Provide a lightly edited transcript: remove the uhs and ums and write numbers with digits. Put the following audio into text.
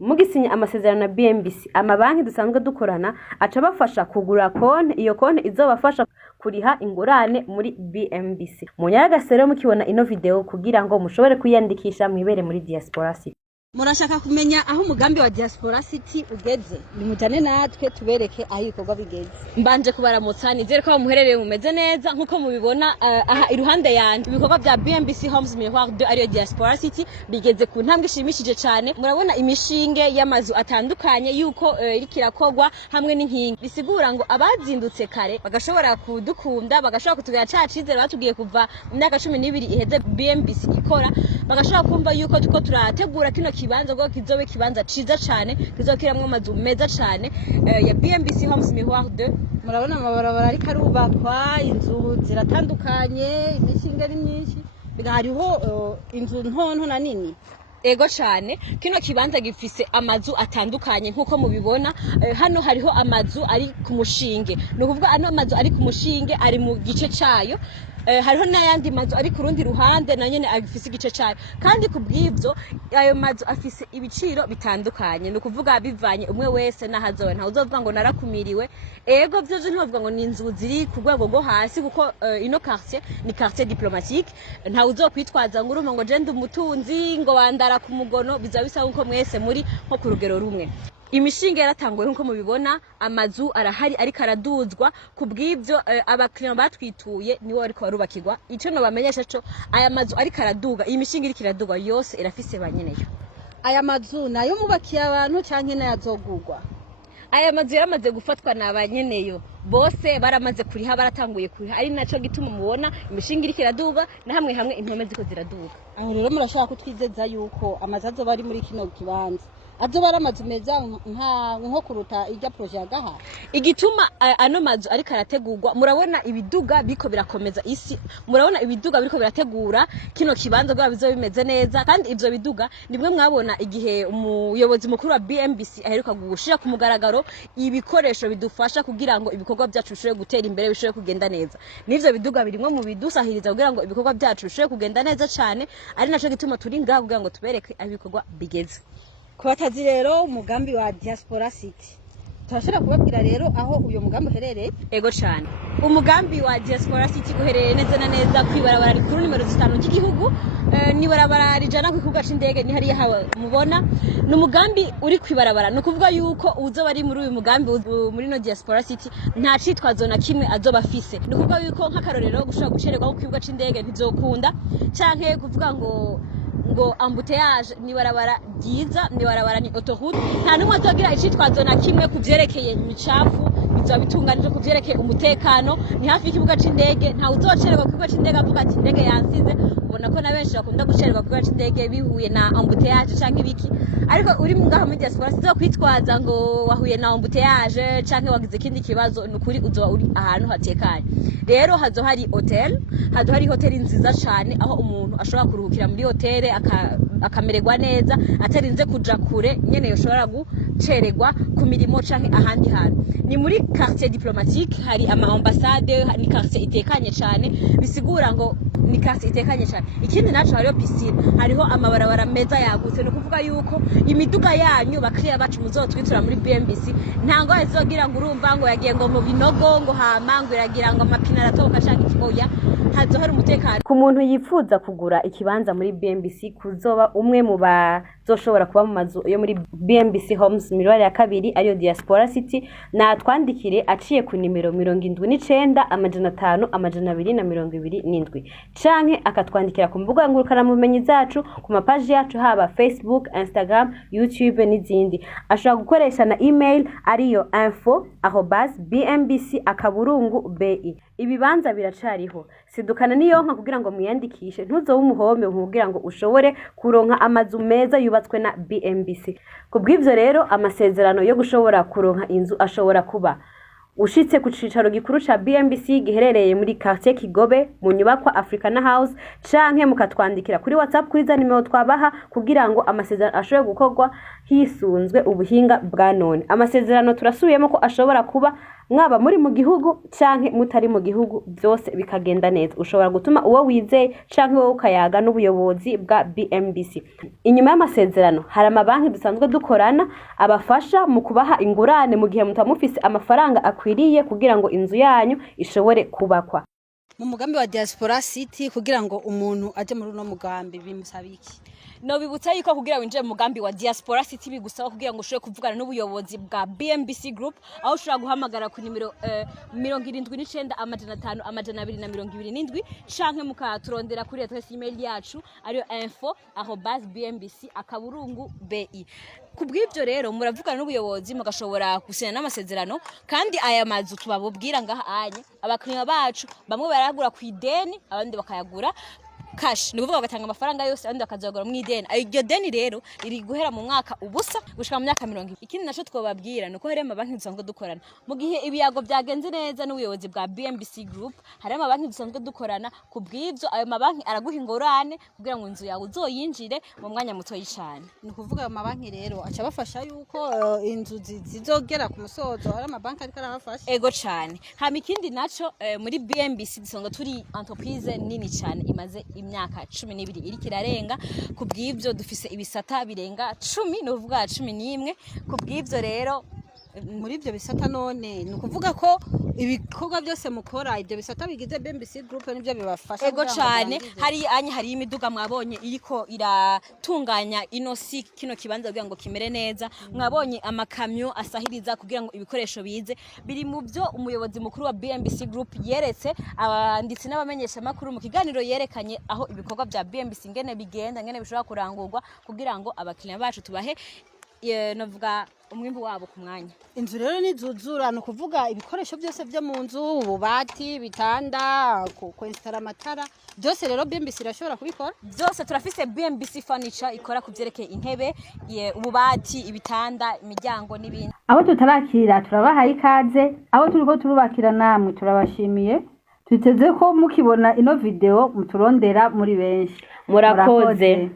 mugisinya amasezerano na BMBC amabanki dusanzwe dukorana aca bafasha kugura konti, iyo konti izobafasha kuriha ingurane muri BMBC. Munyaragasero mukibona ino video kugira ngo mushobore kwiyandikisha mwibere muri Diaspora City. Murashaka kumenya aho umugambi wa Diaspora City ugeze, nimujane natwe tubereke aho ibikorwa bigeze. Mbanje kubaramutsa nizere ko muherereye mumeze neza nkuko mubibona aha iruhande yanje ibikorwa bya BMBC Homes Miroir 2 ariyo Diaspora City bigeze ku ntambwe ishimishije cyane. Murabona imishinge y'amazu atandukanye yuko irikirakorwa hamwe n'inkingi, bisigura ngo abazindutse kare bagashobora kudukunda, bagashobora kutugaya cacizere batugiye kuva mu myaka 12 iheze BMBC ikora, bagashobora kumva yuko tuko turategura kino kibanza ngo kizobe kibanza ciza cyane kizokiramwe amazu meza cyane ya BMBC Homes Miroir 2. Murabona amabarabara ariko arubakwa, inzu ziratandukanye, imishinga ari myinshi, bigahariho inzu ntonto na nini. Ego cyane kino kibanza gifise amazu atandukanye nkuko mubibona. Hano hariho amazu ari ku mushinge, no kuvuga ano amazu ari ku mushinge ari mu gice cayo. Hariho n'ayandi mazu ari ku rundi ruhande na nyene agifise igice cyayo, kandi kubw'ivyo ayo mazu afise ibiciro bitandukanye, no kuvuga bivanye umwe wese nahazowe nta uzovuga ngo narakumiriwe. Ego byo ntibavuga ngo ni inzu ziri ku rwego rwo hasi kuko ino quartier ni quartier diplomatique, nta uzokwitwaza ngo urumva ngo je ndi umutunzi ngo wandara ku mugono, biza bisa nko mwese muri nko ku rugero rumwe. Imishinga yaratanguye nkuko mubibona, amazu arahari ariko araduzwa. Kubw'ivyo abakiriya batwituye niwo ariko barubakirwa. Ico no bamenyesha cyo aya mazu ariko araduga, iyi mishinga iriko iradugwa yose irafise banyeneyo. Aya mazu nayo mubakiye abantu canke nayazogurwa. Aya mazu yaramaze gufatwa na banyeneyo bose, baramaze kuriha, baratanguye kuriha, ari naco gituma mubona imishinga iriko iraduga na hamwe hamwe impome ziko ziraduga. Aho rero murashaka kutwizeza yuko amazu azoba ari muri kino kibanza azoba aramazu meza nko kuruta irya projet yagaha. Igituma ano mazu ariko arategurwa, murabona ibiduga biko birakomeza isi, murabona ibiduga biriko birategura kino kibanza bwa bizo bimeze neza. Kandi ivyo biduga nimwe mwabona igihe umuyobozi mukuru wa BMBC aheruka gushira ku mugaragaro ibikoresho bidufasha kugira ngo ibikorwa byacu bishobore gutera imbere, bishobore kugenda neza. Nivyo biduga birimwe mu bidusahiriza kugira ngo ibikorwa byacu bishobore kugenda neza cyane, ari naco gituma turi ngaho kugira ngo tubereke ibikorwa bigeze. Kubatazi rero umugambi wa Diaspora City, turashobora kubabwira rero aho uyo mugambi uherereye. Ego cyane, umugambi wa Diaspora City uherereye neza na neza kwibarabara rikuru nimero 5 ry'igihugu, ni barabara rijana ku kibuga c'indege, ni hariya hawe mubona. Ni umugambi uri kwibarabara, no kuvuga yuko uzoba ari muri uyu mugambi muri no Diaspora City nta citwazo na kimwe azoba afise. Ni kuvuga yuko nk'akarorero gushobora gucererwa ku kibuga c'indege ntizokunda, canke kuvuga ngo embouteillage ni barabara ryiza, ni barabara ni autoroute, nta numwe azogira icitwazo na kimwe kuvyerekeye imicafu, bizoba bitunganije kuvyerekeye umutekano. Ni hafi y'ikibuga c'indege, nta uzocererwa ku kibuga c'indege avuga ati indege yansize. Ubona ko na benshi bakunda gucererwa ku kibuga c'indege bihuye na embouteillage canke ibiki, ariko uri ngaha muri Diaspora sizo kwitwaza ngo wahuye na embouteillage canke wagize ikindi kibazo, nukuri uzoba uri ahantu hatekanye. Rero hazo hari hotel, hazo hari hotel nziza cyane aho umuntu ashobora kuruhukira muri hotel akamererwa neza atarinze kuja kure nyene yoshobora gucererwa ku mirimo canke ahandi hantu. Ni muri quartier diplomatique, hari ama ambassade, ni quartier itekanye cyane, bisigura ngo ni quartier itekanye cyane. Ikindi naco hariho piscine, hariho amabarabara meza yagutse, no kuvuga yuko imiduga yanyu bakiriya bacu muzotwitura muri BMBC ntango azogira ngo urumva ngo yagiye ngo mu binogo ngo hamangu iragira ngo amapine aratoka canke ikigoya. Hazo hari umutekano. Ku muntu yifuza kugura ikibanza muri BMBC, kuzoba umwe mu bazoshobora kuba mu mazu yo muri BMBC Homes Miroir ya 2 ariyo Diaspora City, na twandikire aciye ku nimero 79 500 227 canke akatwandikira ku mbuga ngurukana mumenyi zacu ku mapaji yacu haba Facebook, Instagram, YouTube n'izindi. Ashobora gukoresha na email ariyo info@bmbc.bi. Ibibanza biracariho, sidukana niyonka kugira ngo muyandikishe, ntuzobe umuhome kugira ngo ushobore kuronka amazu meza yubatswe na BMBC. Kubw'ivyo rero amasezerano yo gushobora kuronka inzu ashobora kuba ushitse ku cicaro gikuru ca BMBC giherereye muri quartier Kigobe mu nyubakwa Africana House canke mukatwandikira kuri WhatsApp kuri za nimero twabaha kugira ngo amasezerano ashobore gukorwa hisunzwe ubuhinga bwa none. Amasezerano turasubiyemo ko ashobora kuba mwaba muri mu gihugu canke mutari mu gihugu, byose bikagenda neza. Ushobora gutuma uwo wizeye canke wowe ukayaga n'ubuyobozi bwa BMBC. Inyuma y'amasezerano hari amabanki dusanzwe dukorana abafasha mu kubaha ingurane mu gihe mutamufise amafaranga akwiriye kugira ngo inzu yanyu ishobore kubakwa. Mu mugambi wa Diaspora City kugira ngo umuntu aje muri uno mugambi bimusaba iki? No bibutsa yuko kugira winjire mu mugambi wa Diaspora City bigusaba kugira ngo ushobore kuvugana n'ubuyobozi bwa BMBC Group, aho ushobora guhamagara ku nimero 79 amajana 5 amajana 227 canke mukaturondera kuri adresse email yacu ariyo info@bmbc.bi. Kubw'ibyo rero muravugana n'ubuyobozi mugashobora gusinya n'amasezerano, kandi aya mazu tubabubwira ngaha anye abakiriya bacu bamwe baragura ku ideni abandi bakayagura cash, ni kuvuga bagatanga amafaranga yose abandi bakazagura mu ideni. Iryo deni rero riri guhera mu mwaka ubusa gushika mu myaka 20. Ikindi naco twobabwira nuko hari amabanki dusanzwe dukorana mu gihe ibiyago byagenze neza n'ubuyobozi bwa BMBC Group, hari amabanki dusanzwe dukorana. Kubw'ibyo ayo mabanki araguha ingorane kugira ngo inzu yawe uzoyinjire mu mwanya muto y'icane. Ni kuvuga ayo mabanki rero aca bafasha yuko inzu zizogera ku musozo, hari amabanki ariko arabafasha. Ego cane. Hama ikindi naco muri BMBC dusanzwe turi entreprise nini cyane imaze imyaka 12 iri kirarenga. Kubw'ibyo dufise ibisata birenga 10, no kuvuga 11. Kubw'ibyo rero muri ibyo bisata none ni ukuvuga ko ibikorwa byose mukora ibyo bisata bigize BMBC Group nibyo bibafasha. Ego cyane. Hari imiduga mwabonye iriko iratunganya inosi kino kibanza kugira ngo kimere neza. Mwabonye amakamyo asahiriza kugira ngo ibikoresho bize. Biri mu byo umuyobozi mukuru wa BMBC Group yeretse abanditsi n'abamenyesha makuru mu kiganiro yerekanye aho ibikorwa bya BMBC ngene bigenda, ngene bishobora kurangurwa kugira ngo abakiriya bacu tubahe novuga umwimbu wabo ku mwanya. Inzu rero nizuzura no kuvuga ibikoresho byose byo mu nzu, ububati, bitanda, kwinstara amatara, byose rero BMBC irashobora kubikora. Byose turafise BMBC Furniture ikora kuvyerekeye intebe, ububati, ibitanda, imiryango n'ibindi. Abo tutarakira turabahaye ikaze, abo turiko turubakira namwe turabashimiye. Twiteze ko mukibona ino video muturondera muri benshi. Murakoze.